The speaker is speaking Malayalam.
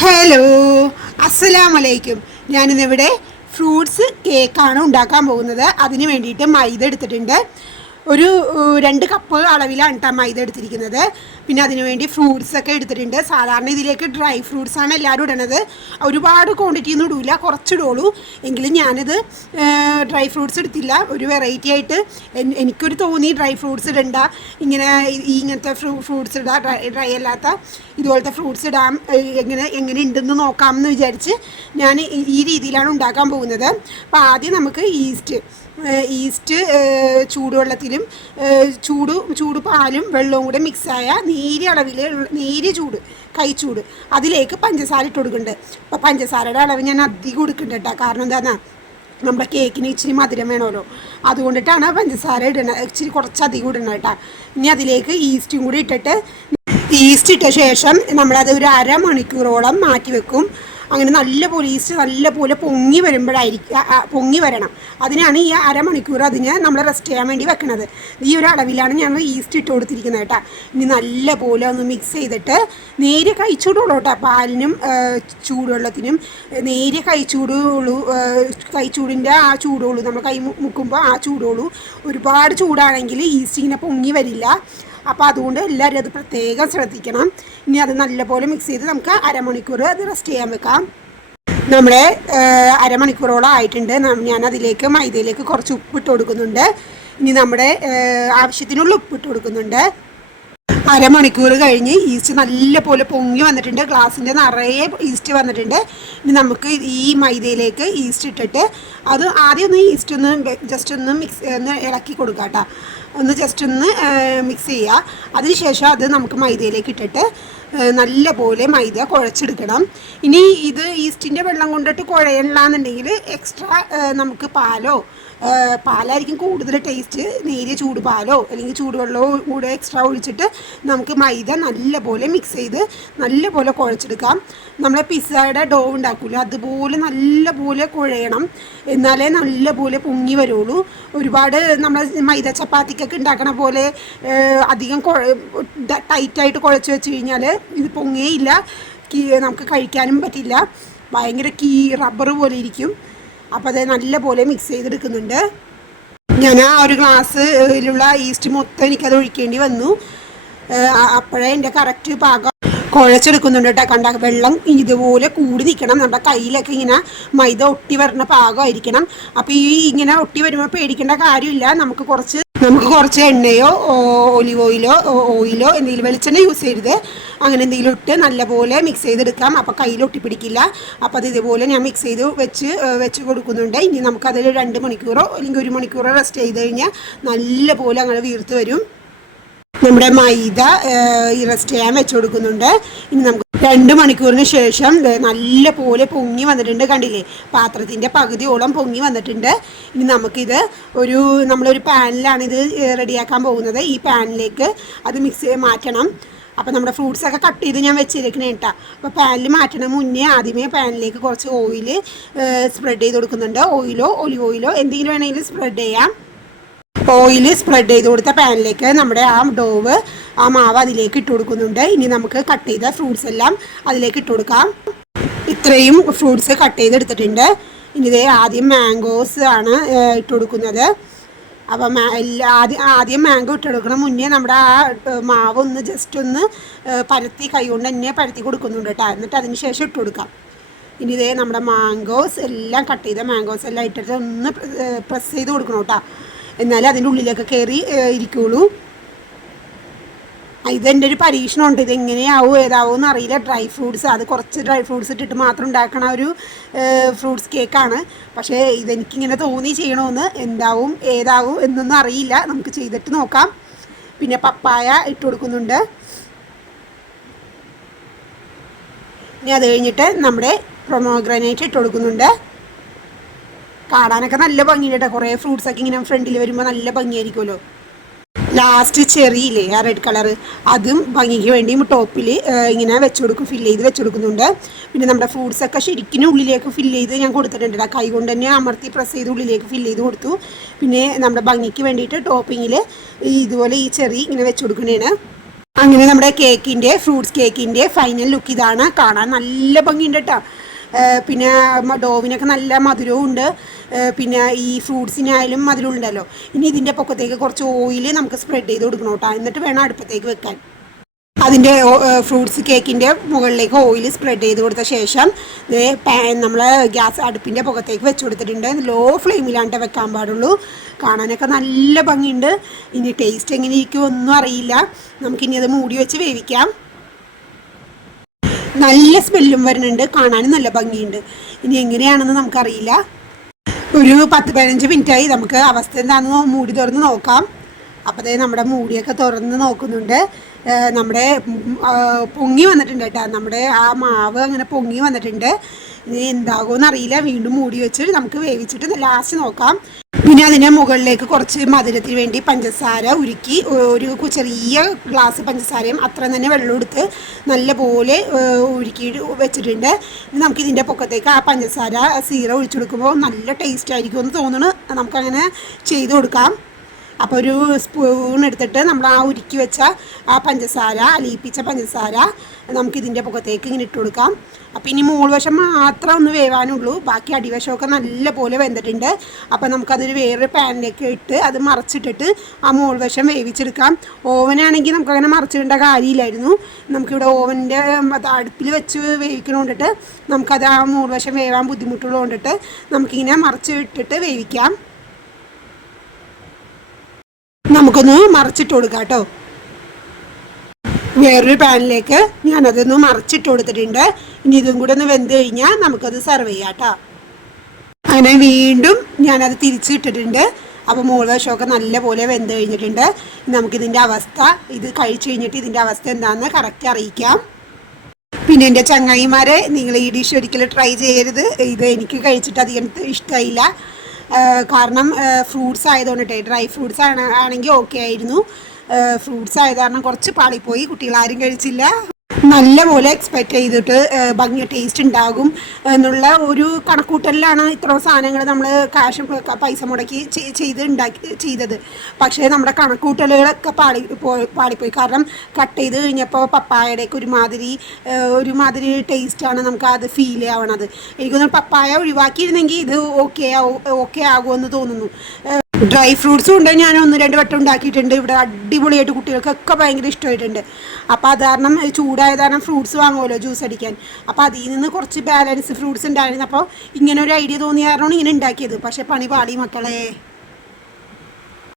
ഹലോ അസ്സലാമലൈക്കും ഞാനിന്നിവിടെ ഫ്രൂട്ട്സ് കേക്കാണ് ഉണ്ടാക്കാൻ പോകുന്നത്. അതിന് വേണ്ടിയിട്ട് മൈദ എടുത്തിട്ടുണ്ട്. ഒരു രണ്ട് കപ്പ് അളവിലാണ് കേട്ടോ മൈദ എടുത്തിരിക്കുന്നത്. പിന്നെ അതിനുവേണ്ടി ഫ്രൂട്ട്സ് ഒക്കെ എടുത്തിട്ടുണ്ട്. സാധാരണ ഇതിലേക്ക് ഡ്രൈ ഫ്രൂട്ട്സ് ആണ് എല്ലാവരും ഇടണത്. ഒരുപാട് ക്വാണ്ടിറ്റി ഒന്നും ഇടൂല. കുറച്ചിടുള്ളൂ എങ്കിലും ഞാനിത് ഡ്രൈ ഫ്രൂട്ട്സ് എടുത്തില്ല. ഒരു വെറൈറ്റി ആയിട്ട് എനിക്കൊരു തോന്നി ഡ്രൈ ഫ്രൂട്ട്സ് ഇടണ്ട. ഇങ്ങനെ ഇങ്ങനത്തെ ഫ്രൂ ഫ്രൂട്ട്സ് ഇടാം. ഡ്രൈ അല്ലാത്ത ഇതുപോലത്തെ ഫ്രൂട്ട്സ് ഇടാം. എങ്ങനെ എങ്ങനെ ഉണ്ടെന്ന് നോക്കാമെന്ന് വിചാരിച്ച് ഞാൻ ഈ- രീതിയിലാണ് ഉണ്ടാക്കാൻ പോകുന്നത്. അപ്പോൾ ആദ്യം നമുക്ക് ഈസ്റ്റ് ഈസ്റ്റ് ചൂടുവെള്ളത്തിലും ചൂട് ചൂട് പാലും വെള്ളവും കൂടെ മിക്സായ നേരിയ അളവിൽ നേരിയ ചൂട് കൈച്ചൂട് അതിലേക്ക് പഞ്ചസാര ഇട്ട് കൊടുക്കുന്നുണ്ട് അപ്പോൾ പഞ്ചസാരയുടെ അളവ് ഞാൻ അധികം കൊടുക്കുന്നുണ്ട് കേട്ടോ കാരണം എന്താണെന്നാ നമ്മുടെ കേക്കിന് ഇച്ചിരി മധുരം വേണമല്ലോ. അതുകൊണ്ടിട്ടാണ് പഞ്ചസാര ഇടണത് ഇച്ചിരി കുറച്ചധികം ഇടണം കേട്ടോ ഇനി അതിലേക്ക് ഈസ്റ്റും കൂടി ഇട്ടിട്ട് ഈസ്റ്റ് ഇട്ട ശേഷം നമ്മളത് ഒരു അരമണിക്കൂറോളം മാറ്റി വെക്കും. അങ്ങനെ നല്ലപോലെ ഈസ്റ്റ് നല്ലപോലെ പൊങ്ങി വരുമ്പോഴായിരിക്കും പൊങ്ങി വരണം. അതിനാണ് ഈ അരമണിക്കൂർ അതിന് നമ്മൾ റെസ്റ്റ് ചെയ്യാൻ വേണ്ടി വെക്കണത്. ഈ ഒരു അളവിലാണ് ഞങ്ങൾ ഈസ്റ്റ് ഇട്ട് കൊടുത്തിരിക്കുന്നത് കേട്ടോ. ഇനി നല്ലപോലെ ഒന്ന് മിക്സ് ചെയ്തിട്ട് നേരെ കഴിച്ചൂടുള്ളൂ കേട്ടോ പാലിനും ചൂടുവെള്ളത്തിനും നേരെ കൈച്ചൂടുള്ളൂ ആ, കൈച്ചൂടിന്റെ ആ ചൂടുള്ളൂ നമ്മൾ കൈ മുക്കുമ്പോൾ ആ ചൂടുള്ളൂ ഒരുപാട് ചൂടാണെങ്കിൽ ഈസ്റ്റ് ഇങ്ങനെ പൊങ്ങി വരില്ല. അപ്പോൾ അതുകൊണ്ട് എല്ലാവരും അത് പ്രത്യേകം ശ്രദ്ധിക്കണം. ഇനി അത് നല്ലപോലെ മിക്സ് ചെയ്ത് നമുക്ക് അരമണിക്കൂർ അത് റെസ്റ്റ് ചെയ്യാൻ വെക്കാം. നമ്മുടെ അരമണിക്കൂറോളം ആയിട്ടുണ്ട്. ഞാൻ അതിലേക്ക് മൈദയിലേക്ക് കുറച്ച് ഉപ്പിട്ട് കൊടുക്കുന്നുണ്ട്. ഇനി നമ്മുടെ ആവശ്യത്തിനുള്ള ഉപ്പിട്ട് കൊടുക്കുന്നുണ്ട്. അരമണിക്കൂർ കഴിഞ്ഞ് ഈസ്റ്റ് നല്ലപോലെ പൊങ്ങി വന്നിട്ടുണ്ട്. ഗ്ലാസിന്റെ നിറയെ ഈസ്റ്റ് വന്നിട്ടുണ്ട്. ഇനി നമുക്ക് ഈ മൈദയിലേക്ക് ഈസ്റ്റ് ഇട്ടിട്ട് അത് ആദ്യം ഒന്ന് ഈസ്റ്റ് ഒന്ന് ജസ്റ്റ് ഒന്ന് മിക്സ് ഒന്ന് ഇളക്കി കൊടുക്കുക കേട്ടോ. ഒന്ന് ജസ്റ്റ് ഒന്ന് മിക്സ് ചെയ്യുക. അതിനുശേഷം അത് നമുക്ക് മൈദയിലേക്ക് ഇട്ടിട്ട് നല്ലപോലെ മൈദ കുഴച്ചെടുക്കണം. ഇനി ഇത് ഈസ്റ്റിന്റെ വെള്ളം കൊണ്ടിട്ട് കുഴയണില്ലാന്നുണ്ടെങ്കിൽ എക്സ്ട്രാ നമുക്ക് പാലോ പാലായിരിക്കും കൂടുതൽ ടേസ്റ്റ് നേരിയ ചൂട് പാലോ അല്ലെങ്കിൽ ചൂടുവെള്ളമോ കൂടെ എക്സ്ട്രാ ഒഴിച്ചിട്ട് നമുക്ക് മൈദ നല്ലപോലെ മിക്സ് ചെയ്ത് നല്ലപോലെ കുഴച്ചെടുക്കാം. നമ്മളെ പിസ്സയുടെ ഡോ ഉണ്ടാക്കില്ല അതുപോലെ നല്ലപോലെ കുഴയണം. എന്നാലേ നല്ലപോലെ പൊങ്ങി വരുള്ളൂ. ഒരുപാട് നമ്മൾ മൈദ ചപ്പാത്തിക്കൊക്കെ ഉണ്ടാക്കണ പോലെ അധികം ടൈറ്റായിട്ട് കുഴച്ച് വെച്ച് കഴിഞ്ഞാൽ ഇത് പൊങ്ങേയില്ല. നമുക്ക് കഴിക്കാനും പറ്റില്ല. ഭയങ്കര കീ റബ്ബർ പോലെ ഇരിക്കും. അപ്പോൾ അത് നല്ലപോലെ മിക്സ് ചെയ്തെടുക്കുന്നുണ്ട്. ഞാൻ ആ ഒരു ഗ്ലാസ്സിലുള്ള ഈസ്റ്റ് മൊത്തം എനിക്കത് ഒഴിക്കേണ്ടി വന്നു. അപ്പോഴേ എന്റെ കറക്റ്റ് പാകം കുഴച്ചെടുക്കുന്നുണ്ട് കേട്ടോ. കണ്ട വെള്ളം ഇതുപോലെ കൂടി നിൽക്കണം. നമ്മുടെ കയ്യിലൊക്കെ ഇങ്ങനെ മൈദ ഒട്ടി വരുന്ന പാകമായിരിക്കണം. അപ്പോൾ ഈ ഇങ്ങനെ ഒട്ടി വരുമ്പോൾ പേടിക്കേണ്ട കാര്യമില്ല. നമുക്ക് കുറച്ച് നമുക്ക് കുറച്ച് എണ്ണയോ ഒലിവ് ഓയിലോ ഓയിലോ എന്തെങ്കിലും വെളിച്ചെണ്ണ യൂസ് ചെയ്യരുത്. അങ്ങനെ എന്തെങ്കിലും ഇട്ട് നല്ലപോലെ മിക്സ് ചെയ്തെടുക്കാം. അപ്പോൾ കയ്യിൽ ഒട്ടിപ്പിടിക്കില്ല. അപ്പോൾ അത് ഇതുപോലെ ഞാൻ മിക്സ് ചെയ്ത് വെച്ച് വെച്ച് കൊടുക്കുന്നുണ്ട്. ഇനി നമുക്കതിൽ രണ്ട് മണിക്കൂറോ അല്ലെങ്കിൽ ഒരു മണിക്കൂറോ റെസ്റ്റ് ചെയ്ത് കഴിഞ്ഞാൽ നല്ലപോലെ അങ്ങനെ വീർത്ത് വരും. നമ്മുടെ മൈദ റെസ്റ്റ് ചെയ്യാൻ വെച്ച് കൊടുക്കുന്നുണ്ട് ഇനി നമുക്ക് രണ്ട് മണിക്കൂറിന് ശേഷം നല്ല പോലെ പൊങ്ങി വന്നിട്ടുണ്ട് കണ്ടില്ലേ? പാത്രത്തിന്റെ പകുതിയോളം പൊങ്ങി വന്നിട്ടുണ്ട്. ഇനി നമുക്കിത് ഒരു നമ്മളൊരു പാനിലാണ് ഇത് റെഡിയാക്കാൻ പോകുന്നത്. ഈ പാനിലേക്ക് അത് മിക്സ് മാറ്റണം. അപ്പോൾ നമ്മുടെ ഫ്രൂട്ട്സൊക്കെ കട്ട് ചെയ്ത് ഞാൻ വെച്ചിരിക്കണേ കേട്ടോ അപ്പോൾ പാനിൽ മാറ്റണ മുന്നേ ആദ്യമേ പാനിലേക്ക് കുറച്ച് ഓയിൽ സ്പ്രെഡ് ചെയ്ത് കൊടുക്കുന്നുണ്ട്. ഓയിലോ ഒലിവ് ഓയിലോ എന്തെങ്കിലും വേണമെങ്കിൽ സ്പ്രെഡ് ചെയ്യാം. ഓയിൽ സ്പ്രെഡ് ചെയ്ത് കൊടുത്ത പാനിലേക്ക് നമ്മുടെ ആ ഡോവ് ആ മാവ് അതിലേക്ക് ഇട്ട് കൊടുക്കുന്നുണ്ട്. ഇനി നമുക്ക് കട്ട് ചെയ്ത ഫ്രൂട്ട്സ് എല്ലാം അതിലേക്ക് ഇട്ട് കൊടുക്കാം. ഇത്രയും ഫ്രൂട്ട്സ് കട്ട് ചെയ്തെടുത്തിട്ടുണ്ട്. ഇനി ഇതേ ആദ്യം മാംഗോസ് ആണ് ഇട്ട് കൊടുക്കുന്നത്. അപ്പം എല്ലാ ആദ്യം ആദ്യം മാംഗോ ഇട്ട് കൊടുക്കണം. മുന്നേ നമ്മുടെ ആ മാവ് ഒന്ന് ജസ്റ്റ് ഒന്ന് പരത്തി കൈ കൊണ്ട് തന്നെ പരത്തി കൊടുക്കുന്നുണ്ട് കേട്ടോ എന്നിട്ട് അതിന് ശേഷം ഇട്ട് കൊടുക്കാം. ഇനി ഇതേ നമ്മുടെ മാംഗോസ് എല്ലാം കട്ട് ചെയ്ത മാംഗോസ് എല്ലാം ഇട്ടിട്ട് ഒന്ന് പ്രസ് ചെയ്ത് കൊടുക്കണം കേട്ടോ എന്നാലേ അതിന്റെ ഉള്ളിലൊക്കെ കയറി ഇരിക്കുള്ളൂ. ഇതെന്റെ ഒരു പരീക്ഷണമുണ്ട്. ഇത് എങ്ങനെയാവും ഏതാവും എന്ന് അറിയില്ല ഡ്രൈ ഫ്രൂട്ട്സ് അത് കുറച്ച് ഡ്രൈ ഫ്രൂട്ട്സ് ഇട്ടിട്ട് മാത്രം ഉണ്ടാക്കണ ഒരു ഫ്രൂട്ട്സ് കേക്കാണ്. പക്ഷേ ഇതെനിക്കിങ്ങനെ തോന്നി ചെയ്യണമെന്ന് എന്താവും ഏതാവും എന്നൊന്നും അറിയില്ല. നമുക്ക് ചെയ്തിട്ട് നോക്കാം. പിന്നെ പപ്പായ ഇട്ട് കൊടുക്കുന്നുണ്ട്. ഇനി അത് കഴിഞ്ഞിട്ട് നമ്മുടെ പ്രൊമോഗ്രാനൈറ്റ് ഇട്ട് കൊടുക്കുന്നുണ്ട്. കാണാനൊക്കെ നല്ല ഭംഗിയുണ്ട് കുറേ ഫ്രൂട്ട്സ് ഒക്കെ ഇങ്ങനെ ഫ്രണ്ടിൽ വരുമ്പോൾ നല്ല ഭംഗിയായിരിക്കുമല്ലോ. ലാസ്റ്റ് ചെറിയില്ലേ ആ റെഡ് കളർ അതും ഭംഗിക്ക് വേണ്ടി ടോപ്പിൽ ഇങ്ങനെ വെച്ച് കൊടുക്കും ഫില്ല് ചെയ്ത് വെച്ച് കൊടുക്കുന്നുണ്ട്. പിന്നെ നമ്മുടെ ഫ്രൂട്ട്സ് ഒക്കെ ശരിക്കും ഉള്ളിലേക്ക് ഫില്ല് ചെയ്ത് ഞാൻ കൊടുത്തിട്ടുണ്ട്. ആ കൈ കൊണ്ട് തന്നെ അമർത്തി പ്രസ് ചെയ്ത് ഉള്ളിലേക്ക് ഫില്ല് ചെയ്ത് കൊടുത്തു. പിന്നെ നമ്മുടെ ഭംഗിക്ക് വേണ്ടിയിട്ട് ടോപ്പിങ്ങിൽ ഇതുപോലെ ഈ ചെറി ഇങ്ങനെ വെച്ച് കൊടുക്കുന്നതാണ്. അങ്ങനെ നമ്മുടെ കേക്കിന്റെ ഫ്രൂട്ട്സ് കേക്കിന്റെ ഫൈനൽ ലുക്ക് ഇതാണ് കാണാൻ നല്ല ഭംഗിയുണ്ട് കേട്ടോ. പിന്നെ ഡോവിനൊക്കെ നല്ല മധുരവും ഉണ്ട്. പിന്നെ ഈ ഫ്രൂട്ട്സിനായാലും മധുരം ഉണ്ടല്ലോ. ഇനി ഇതിന്റെ പൊക്കത്തേക്ക് കുറച്ച് ഓയിൽ നമുക്ക് സ്പ്രെഡ് ചെയ്ത് കൊടുക്കണം കേട്ടോ. എന്നിട്ട് വേണം അടുപ്പത്തേക്ക് വെക്കാൻ. അതിന്റെ ഫ്രൂട്ട്സ് കേക്കിന്റെ മുകളിലേക്ക് ഓയിൽ സ്പ്രെഡ് ചെയ്ത് കൊടുത്ത ശേഷം നമ്മൾ ഗ്യാസ് അടുപ്പിന്റെ പുറത്തേക്ക് വെച്ച് കൊടുത്തിട്ടുണ്ട്. ലോ ഫ്ലെയിമിലാണ്ട് വെക്കാൻ പാടുള്ളൂ. കാണാനൊക്കെ നല്ല ഭംഗിയുണ്ട്. ഇനി ടേസ്റ്റ് എങ്ങനെ ഒന്നും അറിയില്ല. നമുക്കിനി അത് മൂടി വെച്ച് വേവിക്കാം. നല്ല സ്മെല്ലും വരുന്നുണ്ട് കാണാനും നല്ല ഭംഗിയുണ്ട്. ഇനി എങ്ങനെയാണെന്ന് നമുക്കറിയില്ല. ഒരു പത്ത് പതിനഞ്ച് മിനിറ്റായി നമുക്ക് അവസ്ഥ എന്താണെന്ന് മൂടി തുറന്ന് നോക്കാം. അപ്പോൾ നമ്മുടെ മൂടിയൊക്കെ തുറന്ന് നോക്കുന്നുണ്ട്. നമ്മുടെ പൊങ്ങി വന്നിട്ടുണ്ട് കേട്ടോ. നമ്മുടെ ആ മാവ് അങ്ങനെ പൊങ്ങി വന്നിട്ടുണ്ട്. ഇനി എന്താകുമെന്ന് അറിയില്ല. വീണ്ടും മൂടി വെച്ച് നമുക്ക് വേവിച്ചിട്ട് ലാസ്റ്റ് നോക്കാം. പിന്നെ അതിന്റെ മുകളിലേക്ക് കുറച്ച് മധുരത്തിന് വേണ്ടി പഞ്ചസാര ഉരുക്കി ഒരു ചെറിയ ഗ്ലാസ് പഞ്ചസാരയും അത്ര തന്നെ വെള്ളം എടുത്ത് നല്ലപോലെ ഉരുക്കി വെച്ചിട്ടുണ്ട്. നമുക്ക് ഇതിന്റെ പൊക്കത്തേക്ക് ആ പഞ്ചസാര സീറ ഒഴിച്ചു കൊടുക്കുമ്പോൾ നല്ല ടേസ്റ്റ് ആയിരിക്കും എന്ന് തോന്നുന്നു നമുക്കങ്ങനെ ചെയ്ത് കൊടുക്കാം. അപ്പോൾ ഒരു സ്പൂൺ എടുത്തിട്ട് നമ്മൾ ആ ഉരുക്കി വെച്ച ആ പഞ്ചസാര അലിയിപ്പിച്ച പഞ്ചസാര നമുക്ക് ഇതിന്റെ പുറത്തേക്ക് ഇങ്ങനെ ഇട്ട് കൊടുക്കാം. അപ്പോൾ ഇനി മൂൾവശം മാത്രം ഒന്ന് വേവാനുള്ളൂ. ബാക്കി അടിവശമൊക്കെ നല്ല പോലെ വെന്തിട്ടുണ്ട്. അപ്പോൾ നമുക്കതൊരു വേറൊരു പാനിലേക്ക് ഇട്ട് അത് മറച്ചിട്ടിട്ട് ആ മൂൾവശം വേവിച്ചെടുക്കാം. ഓവനാണെങ്കിൽ നമുക്കങ്ങനെ മറച്ചിടേണ്ട കാര്യമില്ലായിരുന്നു. നമുക്കിവിടെ ഓവന്റെ അടുപ്പിൽ വെച്ച് വേവിക്കണോണ്ടിട്ട് നമുക്കത് ആ മൂൾവശം വേവാൻ ബുദ്ധിമുട്ടുള്ളതുകൊണ്ടിട്ട് നമുക്കിങ്ങനെ മറച്ച് ഇട്ടിട്ട് വേവിക്കാം. നമുക്കൊന്ന് മറച്ചിട്ട് കൊടുക്കാം കേട്ടോ. വേറൊരു പാനിലേക്ക് ഞാനതൊന്ന് മറച്ചിട്ട് കൊടുത്തിട്ടുണ്ട്. ഇനി ഇതും കൂടെ ഒന്ന് വെന്ത് കഴിഞ്ഞാൽ നമുക്കത് സെർവ് ചെയ്യാം കേട്ടോ. അങ്ങനെ വീണ്ടും ഞാനത് തിരിച്ചിട്ടിട്ടുണ്ട്. അപ്പോൾ മുകൾ വശമൊക്കെ നല്ലപോലെ വെന്ത് കഴിഞ്ഞിട്ടുണ്ട്. നമുക്കിതിന്റെ അവസ്ഥ ഇത് കഴിച്ചു കഴിഞ്ഞിട്ട് ഇതിന്റെ അവസ്ഥ എന്താണെന്ന് കറക്റ്റ് അറിയിക്കാം. പിന്നെ എന്റെ ചങ്ങായിമാരെ നിങ്ങൾ ഈ ഡിഷ് ഒരിക്കലും ട്രൈ ചെയ്യരുത്. ഇത് എനിക്ക് കഴിച്ചിട്ട് അധികം ഇഷ്ടമായില്ല. കാരണം ഫ്രൂട്ട്സ് ആയതുകൊണ്ടിട്ടേ ഡ്രൈ ഫ്രൂട്ട്സ് ആണ് ആണെങ്കിൽ ഓക്കെ ആയിരുന്നു. ഫ്രൂട്ട്സ് ആയത് കാരണം കുറച്ച് പാളിപ്പോയി. കുട്ടികളാരും കഴിച്ചില്ല. നല്ലപോലെ എക്സ്പെക്റ്റ് ചെയ്തിട്ട് ഭംഗി ടേസ്റ്റ് ഉണ്ടാകും എന്നുള്ള ഒരു കണക്കൂട്ടലിലാണ് ഇത്രയും സാധനങ്ങൾ നമ്മൾ കാശ് പൈസ മുടക്കി ചെയ്ത് ഉണ്ടാക്കി ചെയ്തത്. പക്ഷേ നമ്മുടെ കണക്കൂട്ടലുകളൊക്കെ പാളി പോയി പാളിപ്പോയി. കാരണം കട്ട് ചെയ്ത് കഴിഞ്ഞപ്പോൾ പപ്പായയുടെയൊക്കെ ഒരുമാതിരി ഒരുമാതിരി ടേസ്റ്റാണ് നമുക്ക് അത് ഫീൽ ആവണത്. എനിക്കൊന്ന് പപ്പായ ഒഴിവാക്കിയിരുന്നെങ്കിൽ ഇത് ഓക്കെ ഓക്കെ ആകുമെന്ന് തോന്നുന്നു. ഡ്രൈ ഫ്രൂട്ട്സും ഉണ്ട്. ഞാൻ ഒന്ന് രണ്ട് വട്ടം ഉണ്ടാക്കിയിട്ടുണ്ട്. ഇവിടെ അടിപൊളിയായിട്ട് കുട്ടികൾക്കൊക്കെ ഭയങ്കര ഇഷ്ടമായിട്ടുണ്ട്. അപ്പോൾ അത് കാരണം ചൂടായ കാരണം ഫ്രൂട്ട്സ് വാങ്ങുമല്ലോ ജ്യൂസ് അടിക്കാൻ. അപ്പോൾ അതിൽ നിന്ന് കുറച്ച് ബാലൻസ് ഫ്രൂട്ട്സ് ഉണ്ടായിരുന്നു. അപ്പോൾ ഇങ്ങനെ ഒരു ഐഡിയ തോന്നിയ കാരണമാണ് ഇങ്ങനെ ഉണ്ടാക്കിയത്. പക്ഷേ പണി പാളി മക്കളെ.